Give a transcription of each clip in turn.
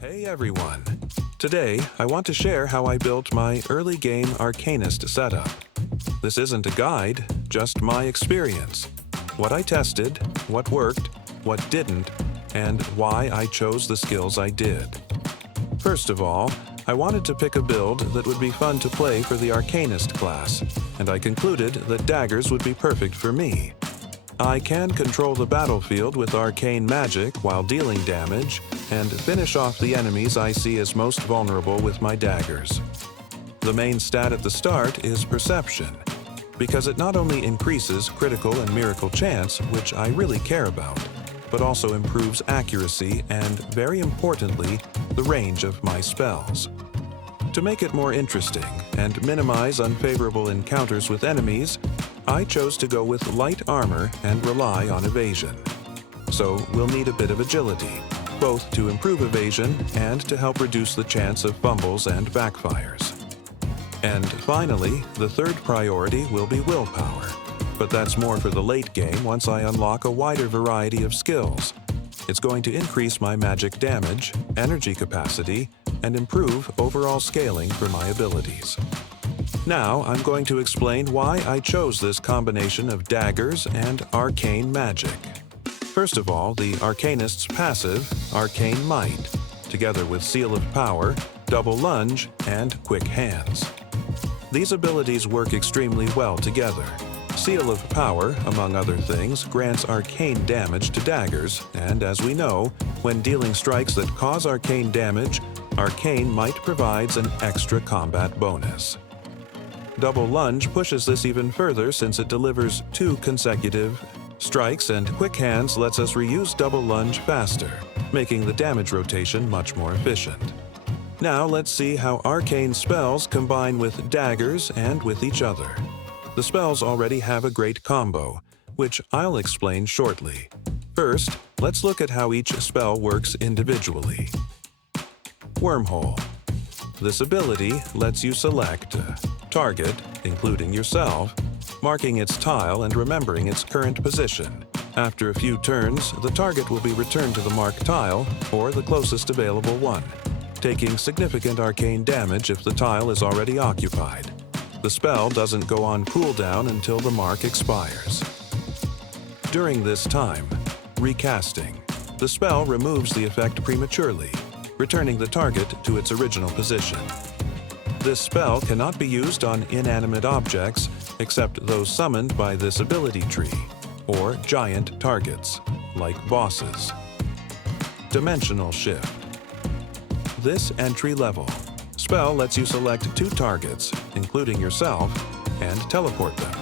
Hey everyone! Today, I want to share how I built my early game Arcanist setup. This isn't a guide, just my experience. What I tested, what worked, what didn't, and why I chose the skills I did. First of all, I wanted to pick a build that would be fun to play for the Arcanist class, and I concluded that daggers would be perfect for me. I can control the battlefield with arcane magic while dealing damage, and finish off the enemies I see as most vulnerable with my daggers. The main stat at the start is Perception, because it not only increases critical and miracle chance, which I really care about, but also improves accuracy and, very importantly, the range of my spells. To make it more interesting and minimize unfavorable encounters with enemies, I chose to go with light armor and rely on evasion. So we'll need a bit of agility, both to improve evasion and to help reduce the chance of fumbles and backfires. And finally, the third priority will be willpower, but that's more for the late game once I unlock a wider variety of skills. It's going to increase my magic damage, energy capacity, and improve overall scaling for my abilities. Now, I'm going to explain why I chose this combination of daggers and arcane magic. First of all, the Arcanist's passive, Arcane Might, together with Seal of Power, Double Lunge, and Quick Hands. These abilities work extremely well together. Seal of Power, among other things, grants arcane damage to daggers, and as we know, when dealing strikes that cause arcane damage, Arcane Might provides an extra combat bonus. Double Lunge pushes this even further since it delivers 2 consecutive strikes, and Quick Hands lets us reuse Double Lunge faster, making the damage rotation much more efficient. Now let's see how arcane spells combine with daggers and with each other. The spells already have a great combo, which I'll explain shortly. First, let's look at how each spell works individually. Wormhole. This ability lets you select a target, including yourself, marking its tile and remembering its current position. After a few turns, the target will be returned to the marked tile, or the closest available one, taking significant arcane damage if the tile is already occupied. The spell doesn't go on cooldown until the mark expires. During this time, Recasting. The spell removes the effect prematurely, returning the target to its original position. This spell cannot be used on inanimate objects except those summoned by this ability tree, or giant targets, like bosses. Dimensional Shift. This entry-level spell lets you select 2 targets, including yourself, and teleport them,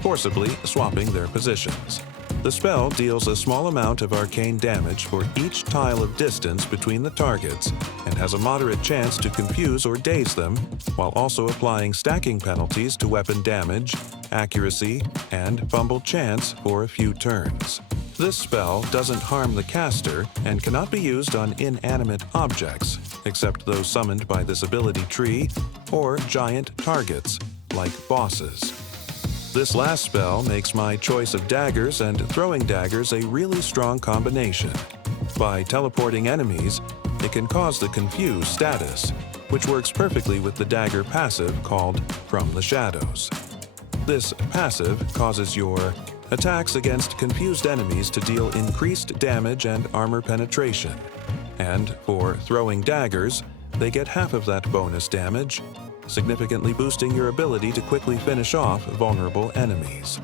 forcibly swapping their positions. The spell deals a small amount of arcane damage for each tile of distance between the targets and has a moderate chance to confuse or daze them, while also applying stacking penalties to weapon damage, accuracy, and fumble chance for a few turns. This spell doesn't harm the caster and cannot be used on inanimate objects, except those summoned by this ability tree, or giant targets, like bosses. This last spell makes my choice of daggers and throwing daggers a really strong combination. By teleporting enemies, it can cause the Confuse status, which works perfectly with the dagger passive called From the Shadows. This passive causes your attacks against confused enemies to deal increased damage and armor penetration, and for throwing daggers, they get half of that bonus damage, significantly boosting your ability to quickly finish off vulnerable enemies.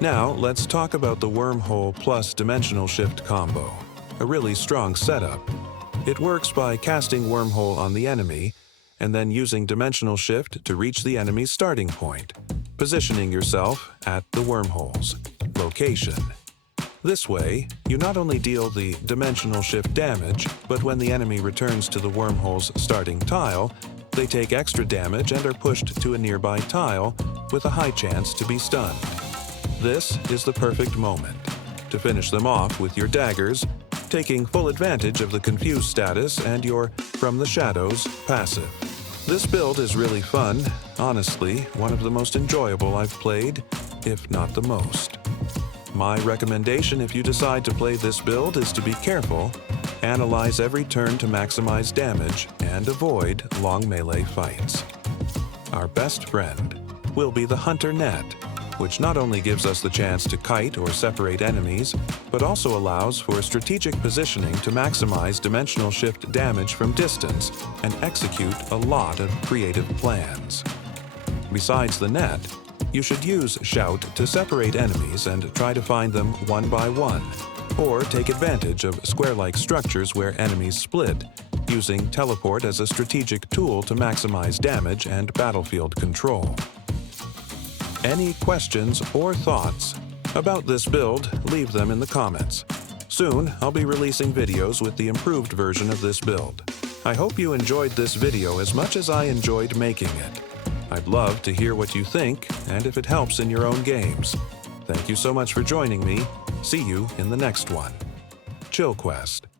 Now, let's talk about the Wormhole plus Dimensional Shift combo, a really strong setup. It works by casting Wormhole on the enemy, and then using Dimensional Shift to reach the enemy's starting point, positioning yourself at the wormhole's location. This way, you not only deal the Dimensional Shift damage, but when the enemy returns to the wormhole's starting tile, They take extra damage and are pushed to a nearby tile with a high chance to be stunned. This is the perfect moment to finish them off with your daggers, taking full advantage of the Confused status and your From the Shadows passive. This build is really fun, honestly, one of the most enjoyable I've played, if not the most. My recommendation if you decide to play this build is to be careful, analyze every turn to maximize damage, and avoid long melee fights. Our best friend will be the Hunter Net, which not only gives us the chance to kite or separate enemies, but also allows for strategic positioning to maximize dimensional shift damage from distance and execute a lot of creative plans. Besides the net, you should use Shout to separate enemies and try to find them one by one, or take advantage of square-like structures where enemies split, using Teleport as a strategic tool to maximize damage and battlefield control. Any questions or thoughts about this build, leave them in the comments. Soon, I'll be releasing videos with the improved version of this build. I hope you enjoyed this video as much as I enjoyed making it. I'd love to hear what you think and if it helps in your own games. Thank you so much for joining me. See you in the next one. Chill Quest.